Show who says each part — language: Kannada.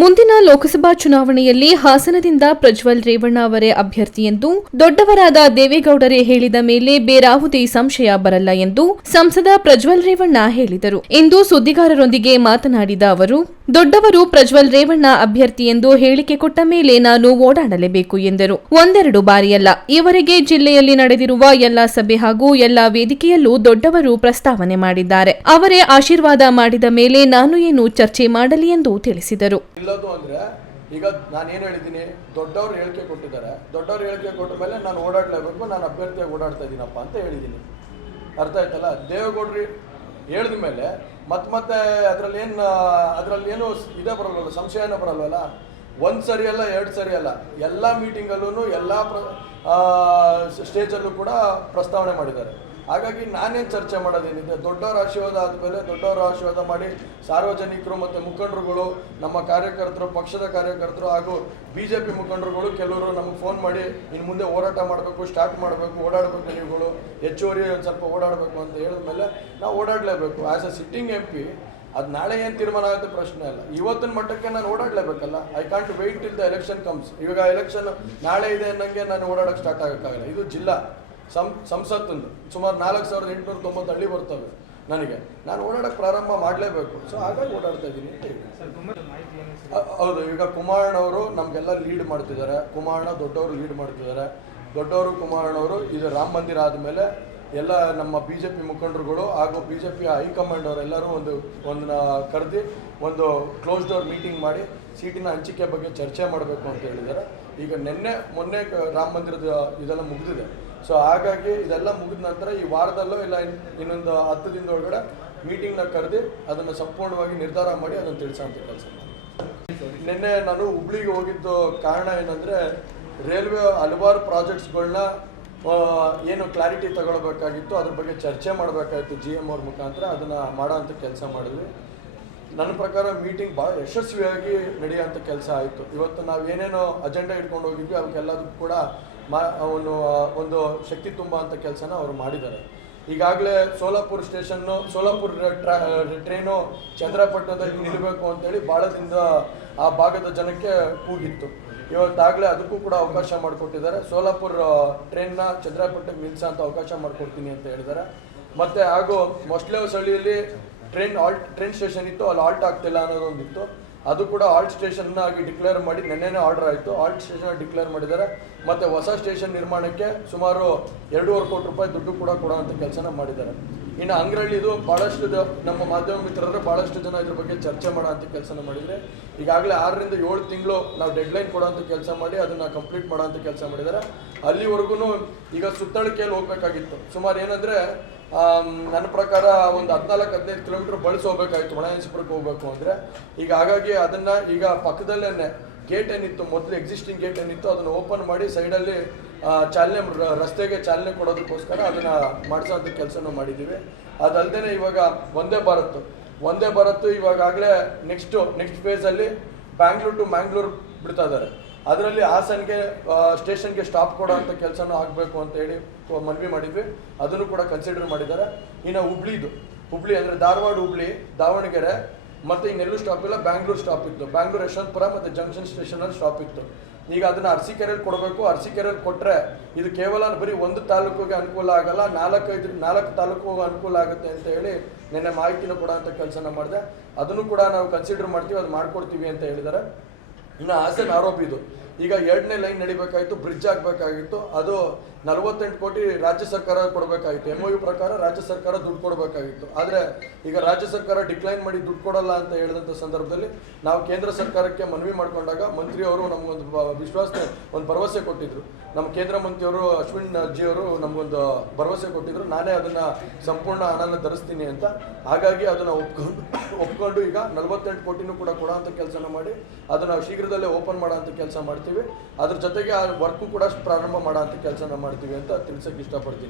Speaker 1: ಮುಂದಿನ ಲೋಕಸಭಾ ಚುನಾವಣೆಯಲ್ಲಿ ಹಾಸನದಿಂದ ಪ್ರಜ್ವಲ್ ರೇವಣ್ಣ ಅವರೇ ಅಭ್ಯರ್ಥಿ ಎಂದು ದೊಡ್ಡವರಾದ ದೇವೇಗೌಡರೇ ಹೇಳಿದ ಮೇಲೆ ಬೇರಾವುದೇ ಸಂಶಯ ಬರಲ್ಲ ಎಂದು ಸಂಸದ ಪ್ರಜ್ವಲ್ ರೇವಣ್ಣ ಹೇಳಿದರು. ಇಂದು ಸುದ್ದಿಗಾರರೊಂದಿಗೆ ಮಾತನಾಡಿದ ಅವರು, ದೊಡ್ಡವರು ಪ್ರಜ್ವಲ್ ರೇವಣ್ಣ ಅಭ್ಯರ್ಥಿ ಎಂದು ಹೇಳಿಕೆ ಕೊಟ್ಟ ಮೇಲೆ ನಾನು ಓಡಾಡಲೇಬೇಕು ಎಂದರು. ಒಂದೆರಡು ಬಾರಿಯಲ್ಲ, ಈವರೆಗೆ ಜಿಲ್ಲೆಯಲ್ಲಿ ನಡೆದಿರುವ ಎಲ್ಲಾ ಸಭೆ ಹಾಗೂ ಎಲ್ಲಾ ವೇದಿಕೆಯಲ್ಲೂ ದೊಡ್ಡವರು ಪ್ರಸ್ತಾವನೆ ಮಾಡಿದ್ದಾರೆ. ಅವರೇ ಆಶೀರ್ವಾದ ಮಾಡಿದ ಮೇಲೆ ನಾನು ಏನು ಚರ್ಚೆ ಮಾಡಲಿ ಎಂದು ತಿಳಿಸಿದರು.
Speaker 2: ಇಲ್ಲದು ಅಂದರೆ ಈಗ ನಾನು ಏನು ಹೇಳಿದ್ದೀನಿ, ದೊಡ್ಡವ್ರು ಹೇಳಿಕೆ ಕೊಟ್ಟಿದ್ದಾರೆ. ದೊಡ್ಡವ್ರು ಹೇಳಿಕೆ ಕೊಟ್ಟ ಮೇಲೆ ನಾನು ಓಡಾಡಲೇಬೇಕು, ನಾನು ಅಭ್ಯರ್ಥಿಯಾಗಿ ಓಡಾಡ್ತಾ ಇದ್ದೀನಪ್ಪ ಅಂತ ಹೇಳಿದ್ದೀನಿ. ಅರ್ಥ ಆಯ್ತಲ್ಲ? ದೇವೇಗೌಡ್ರಿ ಹೇಳಿದ ಮೇಲೆ ಮತ್ತೆ ಮತ್ತೆ ಅದರಲ್ಲಿ ಏನು ಅದರಲ್ಲಿ ಏನು ಇದೇ ಬರಲ್ವಲ್ಲ, ಸಂಶಯನೇ ಬರಲ್ವಲ್ಲ? ಒಂದು ಸರಿ ಅಲ್ಲ, ಎರಡು ಸರಿ ಅಲ್ಲ. ಎಲ್ಲ ಮೀಟಿಂಗಲ್ಲೂ ಎಲ್ಲ ಪ್ರ ಸ್ಟೇಜಲ್ಲೂ ಕೂಡ ಪ್ರಸ್ತಾವನೆ ಮಾಡಿದ್ದಾರೆ. ಹಾಗಾಗಿ ನಾನೇನು ಚರ್ಚೆ ಮಾಡೋದೇನಿದೆ? ದೊಡ್ಡವರ ಆಶೀರ್ವಾದ ಆದಮೇಲೆ ದೊಡ್ಡವರ ಆಶೀರ್ವಾದ ಮಾಡಿ ಸಾರ್ವಜನಿಕರು ಮತ್ತು ಮುಖಂಡರುಗಳು, ನಮ್ಮ ಕಾರ್ಯಕರ್ತರು, ಪಕ್ಷದ ಕಾರ್ಯಕರ್ತರು ಹಾಗೂ ಬಿ ಜೆ ಪಿ ಮುಖಂಡರುಗಳು, ಕೆಲವರು ನಮಗೆ ಫೋನ್ ಮಾಡಿ ಇನ್ನು ಮುಂದೆ ಹೋರಾಟ ಮಾಡಬೇಕು ಸ್ಟಾರ್ಟ್ ಮಾಡಬೇಕು, ಓಡಾಡಬೇಕು ನೀವುಗಳು. ಹೆಚ್ಚುವರಿ ಒಂದು ಸ್ವಲ್ಪ ಓಡಾಡಬೇಕು ಅಂತ ಹೇಳಿದ ಮೇಲೆ ನಾವು ಓಡಾಡಲೇಬೇಕು. As a sitting M P ಅದು ನಾಳೆ ಏನು ತೀರ್ಮಾನ ಆಗುತ್ತೆ ಪ್ರಶ್ನೆ ಅಲ್ಲ. ಇವತ್ತಿನ ಮಟ್ಟಕ್ಕೆ ನಾನು ಓಡಾಡಲೇಬೇಕಲ್ಲ? I can't wait till the election comes ಇವಾಗ ಎಲೆಕ್ಷನ್ ನಾಳೆ ಇದೆ ಅನ್ನಂಗೆ ನಾನು ಓಡಾಡಕ್ಕೆ ಸ್ಟಾರ್ಟ್ ಆಗೋಕ್ಕಾಗಲ್ಲ. ಇದು ಜಿಲ್ಲಾ. ಸಂ ಸಂಸತ್ತಂದು. ಸುಮಾರು ನಾಲ್ಕು ಸಾವಿರದ ಎಂಟುನೂರ ತೊಂಬತ್ತು ಹಳ್ಳಿ ಬರ್ತವೆ ನನಗೆ. ನಾನು ಓಡಾಡಕ್ಕೆ ಪ್ರಾರಂಭ ಮಾಡಲೇಬೇಕು. ಸೊ ಹಾಗಾಗಿ ಓಡಾಡ್ತಾ ಇದ್ದೀನಿ ಅಂತ ಹೇಳಿ ಹೌದು. ಈಗ ಕುಮಾರಣ್ಣವರು ನಮಗೆಲ್ಲ ಲೀಡ್ ಮಾಡ್ತಿದ್ದಾರೆ. ಕುಮಾರಣ್ಣ ದೊಡ್ಡವರು ಲೀಡ್ ಮಾಡ್ತಿದ್ದಾರೆ. ದೊಡ್ಡವರು ಕುಮಾರಣ್ಣವರು ಇದು ರಾಮ ಮಂದಿರ ಆದಮೇಲೆ ಎಲ್ಲ ನಮ್ಮ ಬಿ ಜೆ ಪಿ ಮುಖಂಡರುಗಳು ಹಾಗೂ ಬಿ ಜೆ ಪಿ ಹೈಕಮಾಂಡ್ ಅವರೆಲ್ಲರೂ ಒಂದು, ಒಂದನ್ನ ಕರೆದು, ಒಂದು ಕ್ಲೋಸ್ ಡೋರ್ ಮೀಟಿಂಗ್ ಮಾಡಿ ಸೀಟಿನ ಹಂಚಿಕೆ ಬಗ್ಗೆ ಚರ್ಚೆ ಮಾಡಬೇಕು ಅಂತ ಹೇಳಿದ್ದಾರೆ. ಈಗ ನಿನ್ನೆ, ಮೊನ್ನೆ ರಾಮ ಮಂದಿರದ ಇದೆಲ್ಲ ಮುಗಿದಿದೆ. ಸೊ ಹಾಗಾಗಿ ಇದೆಲ್ಲ ಮುಗಿದ ನಂತರ ಈ ವಾರದಲ್ಲೋ ಇಲ್ಲ ಇನ್ನೊಂದು ಹತ್ತು ದಿನದ ಒಳಗಡೆ ಮೀಟಿಂಗ್ನ ಕರೆದು ಅದನ್ನು ಸಂಪೂರ್ಣವಾಗಿ ನಿರ್ಧಾರ ಮಾಡಿ ಅದನ್ನು ತಿಳಿಸೋಂಥ ಕೆಲಸ ನಿನ್ನೆ ನಾನು ಹುಬ್ಳಿಗೆ ಹೋಗಿದ್ದು ಕಾರಣ ಏನಂದರೆ ರೈಲ್ವೆ ಹಲವಾರು ಪ್ರಾಜೆಕ್ಟ್ಸ್ಗಳನ್ನ ಏನು ಕ್ಲಾರಿಟಿ ತಗೊಳ್ಬೇಕಾಗಿತ್ತು, ಅದ್ರ ಬಗ್ಗೆ ಚರ್ಚೆ ಮಾಡಬೇಕಾಗಿತ್ತು ಜಿ ಎಂ ಅವ್ರ ಮುಖಾಂತರ. ಅದನ್ನು ಮಾಡೋಂಥ ಕೆಲಸ ಮಾಡಿದ್ವಿ. ನನ್ನ ಪ್ರಕಾರ ಮೀಟಿಂಗ್ ಭಾಳ ಯಶಸ್ವಿಯಾಗಿ ನಡೆಯೋಂಥ ಕೆಲಸ ಆಯಿತು. ಇವತ್ತು ನಾವು ಏನೇನೋ ಅಜೆಂಡಾ ಇಟ್ಕೊಂಡು ಹೋಗಿದ್ವಿ, ಅವಕ್ಕೆಲ್ಲದಕ್ಕೂ ಕೂಡ ಮಾ, ಅವನು ಒಂದು ಶಕ್ತಿ ತುಂಬ ಅಂತ ಕೆಲಸನ ಅವರು ಮಾಡಿದ್ದಾರೆ. ಈಗಾಗಲೇ ಸೋಲಾಪುರ್ ಸ್ಟೇಷನ್ನು ಸೋಲಾಪುರ್ ಟ್ರಾ ಟ್ರೈನು ಚಂದ್ರಪಟ್ಟಣದಲ್ಲಿ ನಿಲ್ಲಬೇಕು ಅಂತೇಳಿ ಭಾಳ ಆ ಭಾಗದ ಜನಕ್ಕೆ ಕೂಗಿತ್ತು. ಇವತ್ತಾಗಲೇ ಅದಕ್ಕೂ ಕೂಡ ಅವಕಾಶ ಮಾಡಿಕೊಟ್ಟಿದ್ದಾರೆ. ಸೋಲಾಪುರ್ ಟ್ರೈನ್ನ ಚಂದ್ರಪಟ್ಟಣಕ್ಕೆ ಮಿಲ್ಸ ಅಂತ ಅವಕಾಶ ಮಾಡಿಕೊಡ್ತೀನಿ ಅಂತ ಹೇಳಿದ್ದಾರೆ. ಮತ್ತು ಹಾಗೂ ಮೊಸ್ಲೆ ಸಳ್ಳಿಯಲ್ಲಿ ಟ್ರೈನ್ ಆಲ್ಟ್ ಟ್ರೈನ್ ಸ್ಟೇಷನ್ ಇತ್ತು, ಅಲ್ಲಿ ಆಲ್ಟ್ ಆಗ್ತಿಲ್ಲ ಅನ್ನೋದೊಂದಿತ್ತು ಅದು ಕೂಡ ಆಲ್ಟ್ ಸ್ಟೇಷನ್ ಆಗಿ ಡಿಕ್ಲೇರ್ ಮಾಡಿ, ನೆನ್ನೆನೇ ಆರ್ಡರ್ ಆಯಿತು. ಆಲ್ಟ್ ಸ್ಟೇಷನ್ ಡಿಕ್ಲೇರ್ ಮಾಡಿದ್ದಾರೆ. ಮತ್ತು ಹೊಸ ಸ್ಟೇಷನ್ ನಿರ್ಮಾಣಕ್ಕೆ ಸುಮಾರು ಎರಡೂವರೆ ಕೋಟಿ ರೂಪಾಯಿ ದುಡ್ಡು ಕೂಡ ಕೊಡೋವಂಥ ಕೆಲಸನ ಮಾಡಿದ್ದಾರೆ. ಇನ್ನು ಅಂಗ್ರಹಳ್ಳಿದು ಭಾಳಷ್ಟು ನಮ್ಮ ಮಾಧ್ಯಮ ಮಿತ್ರರು ಭಾಳಷ್ಟು ಜನ ಇದ್ರ ಬಗ್ಗೆ ಚರ್ಚೆ ಮಾಡೋಂಥ ಕೆಲಸನ ಮಾಡಿದರೆ, ಈಗಾಗಲೇ ಆರರಿಂದ ಏಳು ತಿಂಗಳು ನಾವು ಡೆಡ್ಲೈನ್ ಕೊಡೋಂಥ ಕೆಲಸ ಮಾಡಿ ಅದನ್ನು ಕಂಪ್ಲೀಟ್ ಮಾಡೋಂಥ ಕೆಲಸ ಮಾಡಿದ್ದಾರೆ. ಅಲ್ಲಿವರೆಗೂ ಈಗ ಸುತ್ತಳಿಕೆಯಲ್ಲಿ ಹೋಗ್ಬೇಕಾಗಿತ್ತು. ಸುಮಾರು ಏನಂದರೆ ನನ್ನ ಪ್ರಕಾರ ಒಂದು ಹದಿನಾಲ್ಕು, ಹದಿನೈದು ಕಿಲೋಮೀಟರ್ ಬಳಸಿ ಹೋಗ್ಬೇಕಾಗಿತ್ತು ಒಳಯನ್ಸಿಪುರಕ್ಕೆ ಹೋಗ್ಬೇಕು ಅಂದರೆ. ಈಗ ಹಾಗಾಗಿ ಅದನ್ನು ಈಗ ಪಕ್ಕದಲ್ಲೇ ಗೇಟ್ ಏನಿತ್ತು, ಮೊದಲು ಎಕ್ಸಿಸ್ಟಿಂಗ್ ಗೇಟ್ ಏನಿತ್ತು, ಅದನ್ನು ಓಪನ್ ಮಾಡಿ ಸೈಡಲ್ಲಿ ಚಾಲನೆ ರಸ್ತೆಗೆ ಚಾಲನೆ ಕೊಡೋದಕ್ಕೋಸ್ಕರ ಅದನ್ನು ಮಾಡಿಸೋಂಥ ಕೆಲಸನೂ ಮಾಡಿದ್ದೀವಿ. ಅದಲ್ಲದೆ ಇವಾಗ ಒಂದೇ ಭಾರತ್ ಒಂದೇ ಭಾರತ್ ಇವಾಗಲೇ ನೆಕ್ಸ್ಟು ನೆಕ್ಸ್ಟ್ ಫೇಸಲ್ಲಿ ಬ್ಯಾಂಗ್ಳೂರ್ ಟು ಮ್ಯಾಂಗ್ಳೂರ್ ಬಿಡ್ತಾ ಇದ್ದಾರೆ. ಅದರಲ್ಲಿ ಹಾಸನ್ಗೆ ಸ್ಟೇಷನ್ಗೆ ಸ್ಟಾಪ್ ಕೊಡೋ ಅಂಥ ಕೆಲಸನೂ ಆಗಬೇಕು ಅಂತ ಹೇಳಿ ಮನವಿ ಮಾಡಿದ್ವಿ. ಅದನ್ನು ಕೂಡ ಕನ್ಸಿಡರ್ ಮಾಡಿದ್ದಾರೆ. ಇನ್ನು ಹುಬ್ಳಿದು. ಹುಬ್ಳಿ ಅಂದರೆ ಧಾರವಾಡ, ಹುಬ್ಳಿ, ದಾವಣಗೆರೆ ಮತ್ತು ಇನ್ನೆಲ್ಲೂ ಸ್ಟಾಪ್ ಇಲ್ಲ ಬ್ಯಾಂಗ್ಳೂರ್ ಸ್ಟಾಪ್ ಇತ್ತು. ಬ್ಯಾಂಗ್ಳೂರ್ ಯಶವಂತಪುರ ಮತ್ತು ಜಂಕ್ಷನ್ ಸ್ಟೇಷನಲ್ಲಿ ಸ್ಟಾಪ್ ಇತ್ತು. ಈಗ ಅದನ್ನು ಅರಸೀಕೆರೆಯಲ್ಲಿ ಕೊಡಬೇಕು. ಅರಸೀಕೆರೆಯಲ್ಲಿ ಕೊಟ್ಟರೆ ಇದು ಕೇವಲ ಬರೀ ಒಂದು ತಾಲೂಕಿಗೆ ಅನುಕೂಲ ಆಗಲ್ಲ, ನಾಲ್ಕೈದು, ನಾಲ್ಕು ತಾಲೂಕು ಅನುಕೂಲ ಆಗುತ್ತೆ ಅಂತ ಹೇಳಿ ನಿನ್ನೆ ಮಾಹಿತಿನೂ ಅಂತ ಕೆಲಸನ ಮಾಡಿದೆ. ಅದನ್ನು ಕೂಡ ನಾವು ಕನ್ಸಿಡರ್ ಮಾಡ್ತೀವಿ, ಅದು ಮಾಡ್ಕೊಡ್ತೀವಿ ಅಂತ ಹೇಳಿದ್ದಾರೆ. ಇನ್ನು ಹಾಸನ್ ಆರೋಪಿ ಇದು. ಈಗ ಎರಡನೇ ಲೈನ್ ನಡಿಬೇಕಾಗಿತ್ತು ಬ್ರಿಡ್ಜ್ ಆಗಬೇಕಾಗಿತ್ತು. ಅದು ನಲವತ್ತೆಂಟು ಕೋಟಿ ರಾಜ್ಯ ಸರ್ಕಾರ ಕೊಡಬೇಕಾಗಿತ್ತು. ಎಂ ಯು ಪ್ರಕಾರ ರಾಜ್ಯ ಸರ್ಕಾರ ದುಡ್ಡು ಕೊಡಬೇಕಾಗಿತ್ತು. ಆದರೆ ಈಗ ರಾಜ್ಯ ಸರ್ಕಾರ ಡಿಕ್ಲೈನ್ ಮಾಡಿ ದುಡ್ಡು ಕೊಡಲ್ಲ ಅಂತ ಹೇಳಿದಂಥ ಸಂದರ್ಭದಲ್ಲಿ ನಾವು ಕೇಂದ್ರ ಸರ್ಕಾರಕ್ಕೆ ಮನವಿ ಮಾಡಿಕೊಂಡಾಗ ಮಂತ್ರಿಯವರು ನಮಗೊಂದು ವಿಶ್ವಾಸ ಒಂದು ಭರವಸೆ ಕೊಟ್ಟಿದ್ರು. ನಮ್ಮ ಕೇಂದ್ರ ಮಂತ್ರಿಯವರು ಅಶ್ವಿನ್ ಜಿ ಅವರು ನಮಗೊಂದು ಭರವಸೆ ಕೊಟ್ಟಿದ್ರು. ನಾನೇ ಅದನ್ನು ಸಂಪೂರ್ಣ ಹಣನ ಧರಿಸ್ತೀನಿ ಅಂತ. ಹಾಗಾಗಿ ಅದನ್ನು ಒಪ್ಕೊಂಡು ಒಪ್ಕೊಂಡು ಈಗ ನಲವತ್ತೆಂಟು ಕೋಟಿನೂ ಕೂಡ ಕೊಡೋಂಥ ಕೆಲಸನ ಮಾಡಿ, ಅದನ್ನು ಶೀಘ್ರದಲ್ಲೇ ಓಪನ್ ಮಾಡೋಂಥ ಕೆಲಸ ಮಾಡ್ತೀವಿ ಅದ್ರ ಜೊತೆಗೆ ಆ ವರ್ಕು ಕೂಡ ಪ್ರಾರಂಭ ಮಾಡೋಂಥ ಕೆಲಸನ ಮಾಡ್ತೀವಿ ಅಂತ ತಿಳ್ಸಕ್ಕೆ ಇಷ್ಟಪಡ್ತೀನಿ.